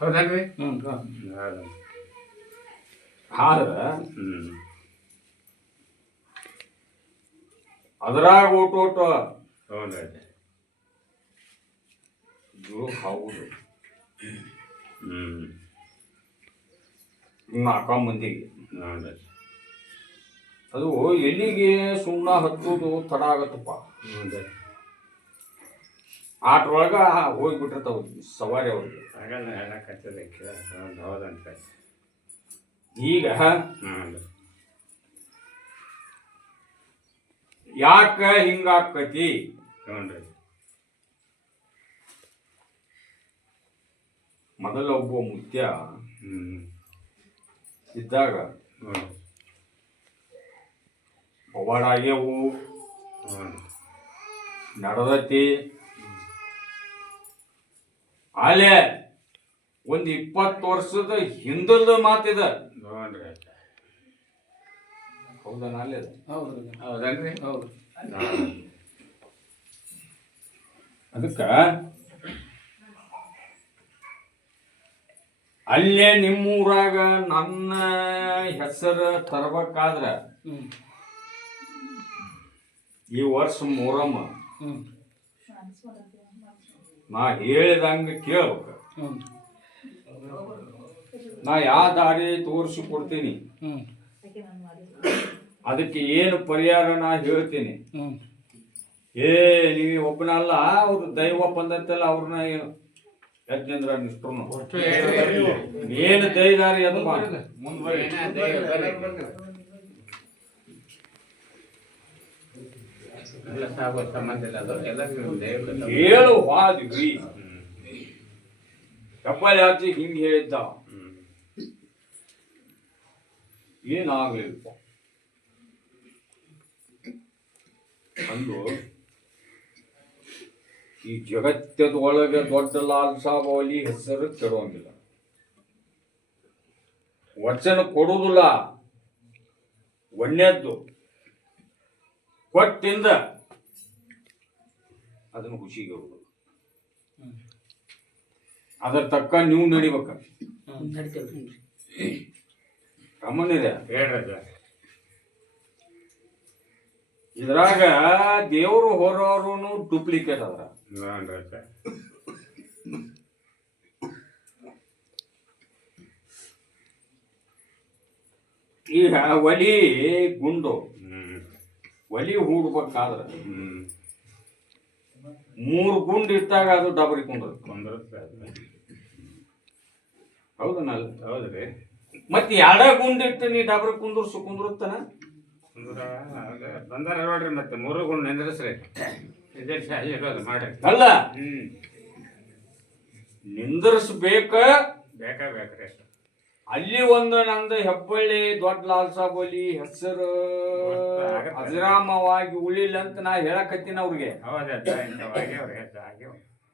ಹೌದಲ್ರಿ? ಆದ್ರ ಅದ್ರಾಗ ಓಟೋಟ ಹೌದು ನಾಲ್ಕ ಮಂದಿಗೆ ಅದು ಎಲ್ಲಿಗೆ ಸುಣ್ಣ ಹಚ್ಚೋದು ತಡ ಆಗತ್ತಪ್ಪ. ಆಟ್ರೊಳಗ ಹೋಗ್ಬಿಟ್ಟಿರ್ತಾವ ಸವಾರಿ ಅವ್ರಿಗೆ. ಈಗ ಯಾಕ ಹಿಂಗಾಕತಿ? ಮೊದಲ ಒಬ್ಬ ಮುತ್ಯ ಇದ್ದಾಗ ಪವಾಡಾಗ್ಯವು ನಡೆದತಿ. ಅಲ್ಲೇ ಒಂದು 20 ವರ್ಷದ ಹಿಂದದ ಮಾತಿದ. ಹೌದಾ? ಅಲ್ಲೇ ಹೌದಲ್ರಿ? ಹೌದು. ಅದಕ್ಕ ಅಲ್ಲೇ ನಿಮ್ಮೂರಾಗ ನನ್ನ ಹೆಸರು ತರಬೇಕಾದ್ರ ಈ ವರ್ಷ ಮೊಹರಂ ನಾ ಹೇಳಿದಂಗ ಕೇಳ್ಬೇಕ. ನಾ ಯಾವ ದಾರಿ ತೋರಿಸಿ ಕೊಡ್ತೀನಿ, ಅದಕ್ಕೆ ಏನು ಪರಿಹಾರ ನಾ ಹೇಳ್ತೀನಿ. ನೀವು ಒಬ್ಬನಲ್ಲ, ಅವ್ರು ದೈವ ಬಂದತ್ತಲ್ಲ, ಅವ್ರನ್ನ ಯಜ್ಞೇಂದ್ರ ನಿಷ್ಠರು ಏನು ದೈದಾರಿ ಅದು ಹೇಳು ಹಾದ್ವಿ. ಹೆಬ್ಬಳ್ಳಿ ಆಚೆ ಹಿಂಗೆ ಹೇಳಿದ್ದ, ಏನಾಗ್ಲಿಲ್ಪ ಅಂದು. ಈ ಜಗತ್ತದ ಒಳಗೆ ದೊಡ್ಡ ಲಾಲ್ ಸಾಬ್ ಅವಲಿ ಹೆಸರು ಕೆಡುವಂಗಿಲ್ಲ, ವಚನ ಕೊಡುವುದಿಲ್ಲ, ಒಳ್ಳೆಯದ್ದು ಕೊಟ್ಟಿಂದ ಅದನ್ನು ಖುಷಿಗೆ ಹೋಗುದು. ಅದರ ತಕ್ಕ ನೀವು ನಡಿಬೇಕ. ರಮಣಿದೆ ಇದ್ರಾಗ ದೇವರು ಹೊರೋರು ಡೂಪ್ಲಿಕೇಟ್ ಅದ್ರ. ಈಗ ಒಲಿ ಗುಂಡು ಒಲಿ ಹೂಡ್ಬೇಕಾದ್ರ 3 ಗುಂಡು ಇಟ್ಟಾಗ ಅದು ಡಬರಿ ಕುಂದಿರುತ್ತೆ. ಹೌದನಲ್ಲ? ಹೌದ್ರಿ. ಮತ್ತೆ 2 ಗುಂಡು ಇಟ್ಟು ನೀ ಡಬರಿ ಕುಂದಿರುತ್ತಾನ ಬಂದಾರ ನೋಡ್ರಿ. ಮತ್ತೆ 3 ಗುಂಡು ನಿಂದ್ರಸ್ರಿ ಮಾಡ್ರಿ. ಅಲ್ಲ, ನಿಂದ್ರಸ್ಬೇಕ, ಬೇಕ್ರಿ. ಅಲ್ಲಿ ಒಂದು ನಂದು ಹೆಬ್ಬಳ್ಳಿ ದೊಡ್ಡ ಲಾಲ್ ಸಾಬ್ ಅಲಿ ಹೆಸರು ಅಜರಾಮವಾಗಿ ಉಳಿಲ್ಲ ಅಂತ ನಾ ಹೇಳಕತ್ತೀನಿ ಅವ್ರಿಗೆ.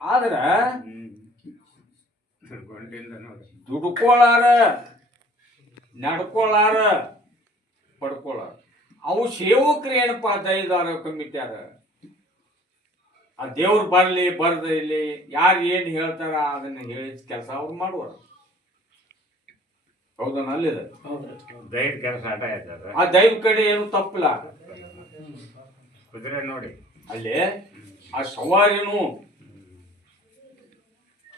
ಆದ್ರ ದುಡ್ಕೊಳ್ಳಾರ, ನಡ್ಕೊಳ್ಳಾರ, ಪಡ್ಕೊಳ್ಳಾರ. ಅವು ಸೇವಕರು ಏನಪ್ಪಾ ದೈದಾರ ಕಮಿಟ್ಯಾರ, ಆ ದೇವ್ರು ಬರ್ಲಿ ಬರ್ದ ಇಲ್ಲಿ ಯಾರು ಏನ್ ಹೇಳ್ತಾರ ಅದನ್ನ ಹೇಳಿದ ಕೆಲಸ ಅವ್ರು ಮಾಡುವ. ಹೌದನ? ಅಲ್ಲಿದೆ ದೈವ ಕೆಲಸ ಆಟ ಆಯ್ತದ. ಆ ದೈವ ಕಡೆ ಏನು ತಪ್ಪಿಲ್ಲ. ಕುದುರೆ ನೋಡಿ ಅಲ್ಲಿ ಆ ಸವಾರಿನೂ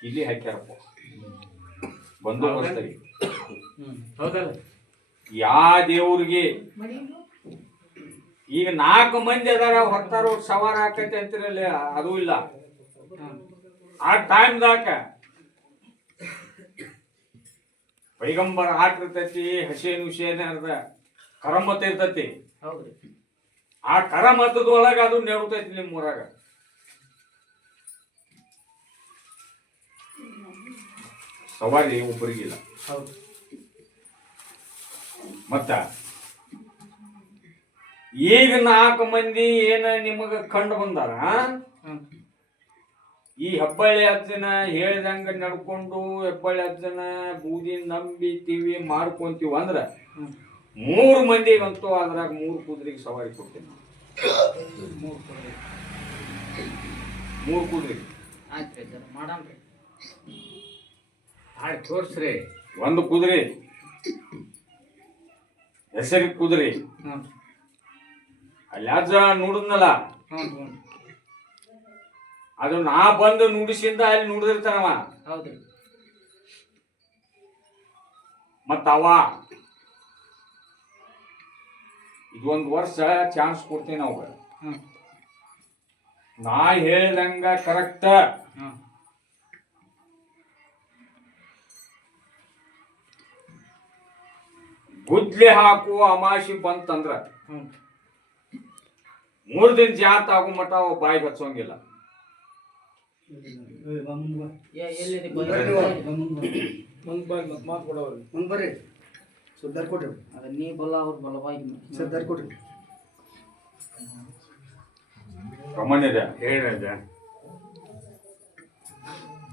ಇಲ್ಲಿ ಹಾಕ್ಯಾರಪ್ಪ ಬಂದೋಬಸ್ತಾಗಿ. ಹೌದಲ್ಲ? ಯಾ ದೇವ್ರಿಗೆ ಈಗ 4 ಮಂದಿ ಅದಾರ ಹೊತ್ತಾರ ಸವಾರ ಹಾಕೈತೆ ಅಂತಿರಲ್ಲ, ಅದು ಇಲ್ಲ. ಆ ಟೈಮ್ದಾಗ ಪೈಗಂಬರ್ ಹಾಕಿರ್ತೈತಿ, ಹಸೇನ್ ಹುಸೇನ್ ಅರ್ಧ ಕರಮತ ಇರ್ತೈತಿ. ಆ ಕರಮತದೊಳಗ ಅದು ನೆಡುತ್ತೈತಿ ನಿಮ್ಮೂರಾಗ. ಸವಾರಿ ಒಬ್ಬರಿಗಿಲ್ಲ. ಮತ್ತ ಈಗ 4 ಮಂದಿ ಏನ ನಿಮಗ ಕಂಡು ಬಂದಾರ. ಈ ಹೆಬ್ಬಳ್ಳಿ ಅಜ್ಜನ ಹೇಳಿದಂಗ ನಡ್ಕೊಂಡು ಹೆಬ್ಬಳ್ಳಿ ಅಜ್ಜನ ಬೂದಿ ನಂಬಿತೀವಿ ಮಾಡ್ಕೊಂತೀವಿ ಅಂದ್ರ 3 ಮಂದಿಗಂತೂ ಅದ್ರಾಗ 3 ಕುದುರೆಗೆ ಸವಾರಿ ಕೊಡ್ತೀನಿ. 3 ಕುದುರೆಗೆ ತೋರ್ಸ್ರಿ. 1 ಕುದುರೆ ಹೆಸರಿಗೆ ಕುದುರೆ ಅಲ್ಲಿ ಅಜ್ಜ ನುಡಿದ್ನಲ್ಲ, ಅದು ನಾ ಬಂದು ನುಡಿಸಿಂದ ಅಲ್ಲಿ ನುಡಿದಿರ್ತಾನವ. ಮತ್ತ ಅವ ಇದೊಂದು ವರ್ಷ ಚಾನ್ಸ್ ಕೊಡ್ತೀನಿ ಅವಾಗ. ನಾ ಹೇಳಿದಂಗ ಕರೆಕ್ಟ್ ಗುದ್ಲಿ ಹಾಕುವ ಅಮಾಶಿ ಬಂತಂದ್ರ 3 ದಿನ ಜಾತ್ ಆಗೋ ಮಟ ಅವ ಬಾಯಿಗೆ ಹಚ್ಚೋಂಗಿಲ್ಲ.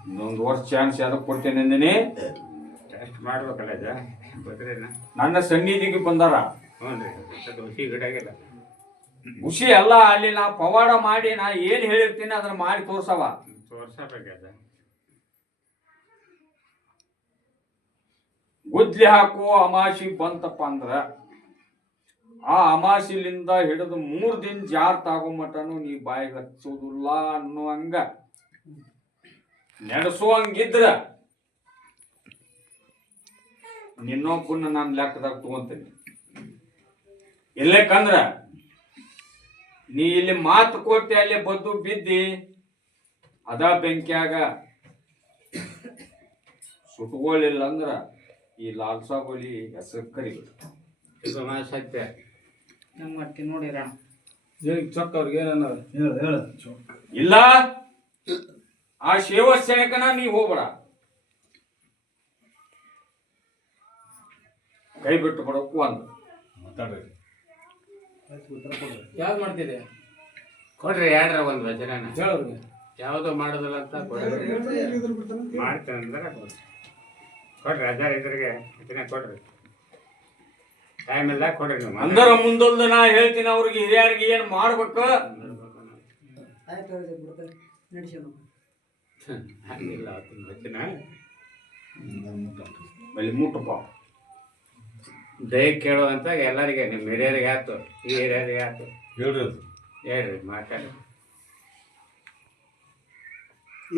ಇನ್ನೊಂದು ವರ್ಷ ಚಾನ್ಸ್ ಯಾವ್ದಕ್ ಕೊಡ್ತೇನೆ ಅಂದಿನಿ. ಮಾಡ್ಬೇಕಲ್ಲ ನನ್ನ ಸನ್ನಿಧಿಗೆ ಬಂದಾರ. ಖುಷಿ ಅಲ್ಲ, ಅಲ್ಲಿ ನಾ ಪವಾಡ ಮಾಡಿ ನಾ ಏನ್ ಹೇಳಿರ್ತೀನಿ ಅದನ್ನ ಮಾಡಿ ತೋರ್ಸವ. ಗುದ್ಲಿ ಹಾಕುವ ಅಮಾಸಿ ಬಂತಪ್ಪ ಅಂದ್ರ ಆ ಅಮಾಸಿಲಿಂದ ಹಿಡಿದು 3 ದಿನ ಜಾರ್ ತಾಗೋ ಮಟನು ನೀ ಬಾಯಿಗೆ ಹಚ್ಚೋದಿಲ್ಲ ಅನ್ನುವಂಗ ನಡೆಸುವಂಗಿದ್ರ ನಿನ್ನೊಬ್ಬನ ನಾನು ಲೆಕ್ಕದಾಗ ತಗೊಂತೀನಿ. ಇಲ್ಲೇಕಂದ್ರ ನೀ ಇಲ್ಲಿ ಮಾತು ಕೊಟ್ಟೆ ಅಲ್ಲಿ ಬದ್ದು ಬಿದ್ದಿ ಅದ ಬೆಂಕಿಯಾಗ ಸುಟ್ಕೊಳ್ಳಿಲ್ಲ ಅಂದ್ರ ಈ ಲಾಲ್ ಸಾಬ್ ಅಲಿ ಹೆಸರು ಕರಿಬೇಕು. ಸತ್ಯ ನೋಡಿರ ಚೊಕ್ಕ ಅವ್ರಿಗೆ ಏನ ಇಲ್ಲ ಆ ಸೇವಾ ಸೈನಿಕನ ನೀ ಹೋಗ್ಬೇಡ. ಕೈ ಬಿಟ್ಟು ಬಿಡೋಕು ಒಂದು. ಯಾವ್ದು ಮಾಡ್ತಿದೆ ಕೊಡ್ರಿ ಯಾಡ್ರ ಒಂದು ವಚನ ಹೇಳೋರಿಗೆ ಯಾವುದೋ ಮಾಡೋದಿಲ್ಲ ಅಂತ ಕೊಡ್ರಿ ಮಾಡ್ತೇನೆ ಅಂದ್ರೆ ಕೊಡ್ರಿ ಅಜ್ಜ ಇದ್ರಿಗೆ ವಚನ ಕೊಡ್ರಿ ಟೈಮ್ ಇಲ್ಲ ಕೊಡ್ರಿ ನೀವು ಅಂದರ ಮುಂದೊಂದು ನಾ ಹೇಳ್ತೀನಿ ಅವ್ರಿಗೆ ಹಿರಿಯರಿಗೆ ಏನು ಮಾಡ್ಬೇಕು. ಹಂಗಿಲ್ಲ ಅವತ್ತಿನ ವಚನ ಅಲ್ಲಿ ಮುಟ್ಟಪ್ಪ ದಯ ಕೇಳುವಂತ ಎಲ್ಲರಿಗೆ ನಿಮ್ಮ ಹಿರಿಯರಿಗೆ ಆಯ್ತು ಈ ಹಿರಿಯರಿಗೆ ಆಯ್ತು ಹೇಳ್ರಿ ಮಾತಾಡಿ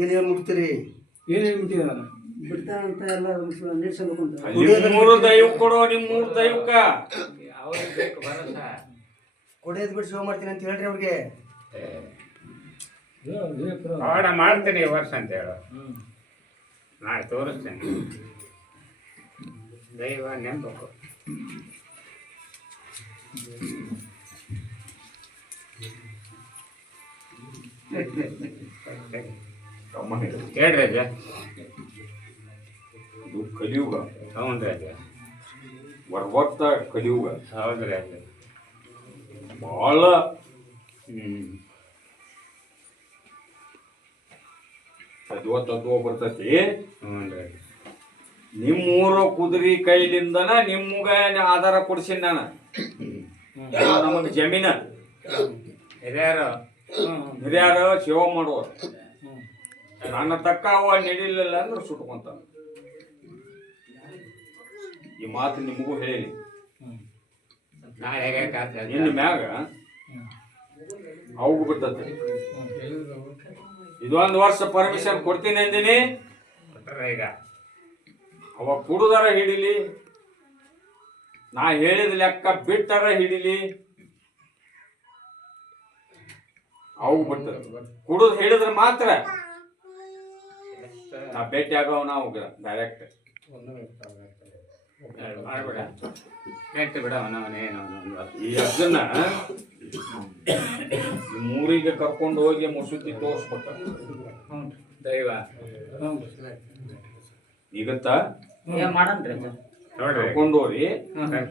ಏನೇನು ಮುಟ್ತೀರಿ ಏನೇನು ಬಿಟ್ಟಿದೆ ನಾನು ಬಿಡ್ತಾನಂತ ಎಲ್ಲ ನಿಲ್ಸಬೇಕು ಅಂತ ಅಲ್ಲಿ ಮೂರು ದೈವ ಕೊಡೋ ನಿಮ್ಮ ಮೂರು ದೈವಕ್ಕ ಅವ್ರಿಗೆ ಬೇಕು ಭರೋಸ ಕೊಡೋದು ಬಿಟ್ಟು ಶೋ ಮಾಡ್ತೀನಿ ಅಂತ ಹೇಳ್ರಿ ಅವ್ರಿಗೆ. ಪವಾಡ ಮಾಡ್ತೀನಿ ಈ ವರ್ಷ ಅಂತ ಹೇಳು ನಾಳೆ ತೋರಿಸ್ತೇನೆ ದೈವ ನೆನಪು ಹೇಳ್ರಿ ಅಜ್ಜ ಇದು ಕಲಿಯುಗ, ಹೌನ್ರಿ ಅಜ್ಜ ವರ್ವತ್ತ ಕಲಿಯುಗ ಹೌದ್ರಿ ಅಜ್ಜ ಬಹಳ ತದ್ವ ಬರ್ತೈತಿ. ಹ್ಞೂನ್ರಿ ಅಜ್ಜ ನಿಮ್ಮೂರ ಕುದುರೆ ಕೈಲಿಂದನ ನಿಮ್ಗ ಆಧಾರ ಕೊಡ್ಸಿನ ನಾನು. ನಮಗ್ ಜಮೀನ ಹಿರಿಯರು ಹಿರಿಯರ ಸೇವೆ ಮಾಡುವರು. ನನ್ನ ತಕ್ಕ ಅವ ನಡಿಲಿಲ್ಲ ಅಂದ್ರೆ ಸುಟ್ಕೊಂತ. ಈ ಮಾತು ನಿಮಗೂ ಹೇಳಿ ನಾಳೆ ಹೇಗೆ ಇನ್ನು ಮ್ಯಾಗ ಅವು ಬಿಡ್ತತಿ. ಇದೊಂದು ವರ್ಷ ಪರ್ಮಿಷನ್ ಕೊಡ್ತೀನಿ ಅಂದಿನಿ. ಈಗ ಅವ ಕುಡುದರ ಹಿಡಿಲಿ, ನಾ ಹೇಳಿದ ಲೆಕ್ಕ ಬಿಟ್ಟರ ಹಿಡಿಲಿ, ಅವು ಬಿಟ್ಟ ಕುಡುದ್ ಹೇಳಿದ್ರೆ ಮಾತ್ರ ನಾ ಭೇಟಿ ಆಗವ ನಾವು ಡೈರೆಕ್ಟ್ ಮಾಡ್ಬೇಡ ನೆಟ್ಟು ಬಿಡ ಅವನೇನು ಈ ಅಜ್ಜನ ಮೂರಿಗೆ ಕರ್ಕೊಂಡು ಹೋಗಿ ಮಸೂತಿ ತೋರಿಸ್ಬೇಕ. ದೈವ ಈಗತ್ತ ಏನ್ ಮಾಡನ್ರಿ ಅಜ್ಜ ನೋಡ್ರಿ ಕರ್ಕೊಂಡು ಹೋಗಿ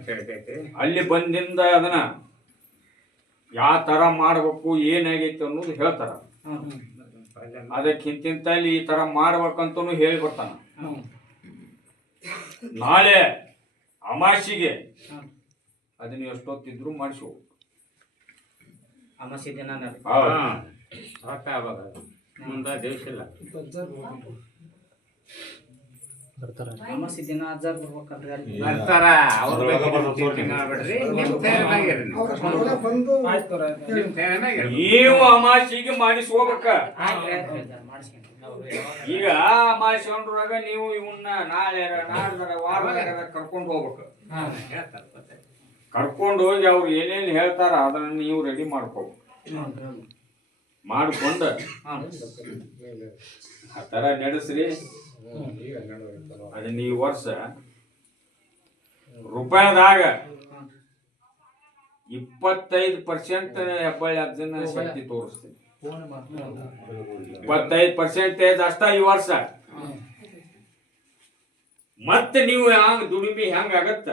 ಕೇಳ್ತೈತಿ ಅಲ್ಲಿ ಬಂದಿಂದ ಅದನ್ನ ಯಾವ ತರ ಮಾಡ್ಬೇಕು ಏನಾಗೈತಿ ಅನ್ನೋದು ಹೇಳ್ತಾರ. ಅದಕ್ಕಿಂತ ಈ ತರ ಮಾಡ್ಬೇಕಂತನೂ ಹೇಳಿ ಬರ್ತಾನ. ನಾಳೆ ಅಮಾಸಿಗೆ ಅದನ್ನ ಎಷ್ಟೊತ್ತಿದ್ರು ಮಾಡಿಸು. ಅಮಾಸಿ ದಿನ ಹೊತ್ತ ಆವಾಗ ಮುಂದೆ ದಿವಸ ಇಲ್ಲ ಅಮಾಸಿ ದಿನ ಅಜ್ಜಾರ್ ಬರ್ಬೇಕಲ್ರಿ ಅಲ್ಲಿ ಬರ್ತಾರ ಅವ್ರ ಮಾಡ್ಬೇಡ್ರಿ ನಿಮ್ಮ ತಯಾರಾಗಿರಿ ನೀವು ಅಮಾಸಿಗೆ ಮಾಡಿಸ್ಕೋಬೇಕ. ಮಾಡಿಸ್ಕೊಂಡು ಈಗ ಅಮಾಸಿಕೊಂಡ್ರಾಗ ನೀವು ಇವನ್ನ ನಾಳೆ ನಾಡ್ದರ ವಾರದಾಗ ಕರ್ಕೊಂಡು ಹೋಗ್ಬೇಕು. ಕರ್ಕೊಂಡು ಹೋಗಿ ಅವ್ರು ಏನೇನು ಹೇಳ್ತಾರ ಅದನ್ನ ನೀವು ರೆಡಿ ಮಾಡ್ಕೋಬೇಕು. ಮಾಡ್ಕೊಂಡು ಆ ತರ ನಡೆಸ್ರಿ. ಅದನ್ನ ಈ ವರ್ಷ ರೂಪಾಯಿದಾಗ 25% ಹೆಬ್ಬಳ್ಳಿ ಅಜ್ಜನ ಶಕ್ತಿ ತೋರಿಸ್ತೀನಿ. 25% ಅಷ್ಟ ಈ ವರ್ಷ. ಮತ್ತೆ ನೀವು ಹಂಗ ದುಡಿಮೆ ಹೆಂಗ ಆಗತ್ತ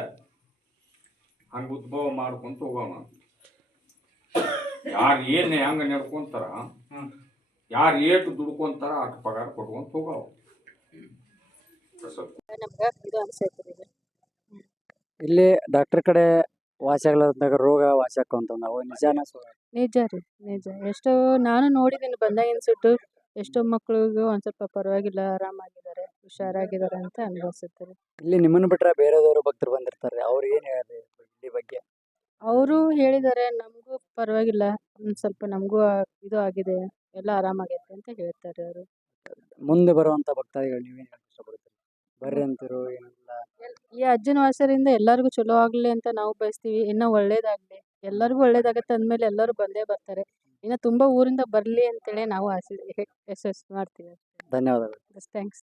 ಹಂಗ ಉದ್ಭವ ಮಾಡ್ಕೊಂತ ಹೋಗೋಣ. ಯಾರು ಏನ್ ಹೆಂಗ ನಡ್ಕೊಂತಾರ, ಯಾರು ಏಟು ದುಡ್ಕೊಂತಾರ ಅಷ್ಟು ಪಗಾರ ಕೊಟ್ಕೊಂತ ಹೋಗವ. ಇಲ್ಲಿ ಡಾಕ್ಟರ್ ಕಡೆ ವಾಸಿ ಆಗ್ಲಾರ್ದಾಗ ರೋಗ ವಾಸಿ ಆಕ್ಕಂತ ನಾವು ನಿಜಾನ ನಿಜ ರೀ ನಿಜ. ಎಷ್ಟೋ ನಾನು ನೋಡಿದ್ದೀನಿ ಬಂದಾಗಿನ ಸುಟ್ಟು ಎಷ್ಟೋ ಮಕ್ಳಿಗೂ ಒಂದ್ ಸ್ವಲ್ಪ ಪರವಾಗಿಲ್ಲ, ಆರಾಮಾಗಿದ್ದಾರೆ, ಹುಷಾರಾಗಿದ್ದಾರೆ ಅಂತ ಅನ್ಭವಿಸುತ್ತಾರೆ. ಇಲ್ಲಿ ನಿಮ್ಮನ್ನ ಬಿಟ್ರೆ ಬೇರೆದವರು ಭಕ್ತರು ಬಂದಿರ್ತಾರೆ, ಅವ್ರು ಏನ್ ಹೇಳ್ರಿ ಇಲ್ಲಿ ಬಗ್ಗೆ? ಅವರು ಹೇಳಿದ್ದಾರೆ ನಮಗೂ ಪರವಾಗಿಲ್ಲ, ಒಂದ್ ಸ್ವಲ್ಪ ನಮಗೂ ಇದು ಆಗಿದೆ, ಎಲ್ಲ ಆರಾಮಾಗೈತೆ ಅಂತ ಹೇಳ್ತಾರೆ ಅವರು. ಮುಂದೆ ಬರುವಂತ ಭಕ್ತಾದಿಗಳು ನೀವೇನ್ ಹೇಳಕ್ ಇಷ್ಟಪಡ್ತೀರಿ? ಬರ್ರಿ ಅಂತಿರೋ ಏನಿಲ್ಲ. ಈ ಅಜ್ಜನ ವಾಸರಿಂದ ಎಲ್ಲರಿಗೂ ಚಲೋ ಆಗ್ಲಿ ಅಂತ ನಾವು ಬಯಸ್ತೀವಿ. ಇನ್ನ ಒಳ್ಳೇದಾಗ್ಲಿ, ಎಲ್ಲರಿಗೂ ಒಳ್ಳೇದಾಗತ್ತೆ ಅಂದ್ಮೇಲೆ ಎಲ್ಲರೂ ಬಂದೇ ಬರ್ತಾರೆ. ಇನ್ನ ತುಂಬಾ ಊರಿಂದ ಬರ್ಲಿ ಅಂತೇಳಿ ನಾವು ಯಶಸ್ವಿ ಮಾಡ್ತೀವಿ. ಧನ್ಯವಾದಗಳು. ಥ್ಯಾಂಕ್ಸ್.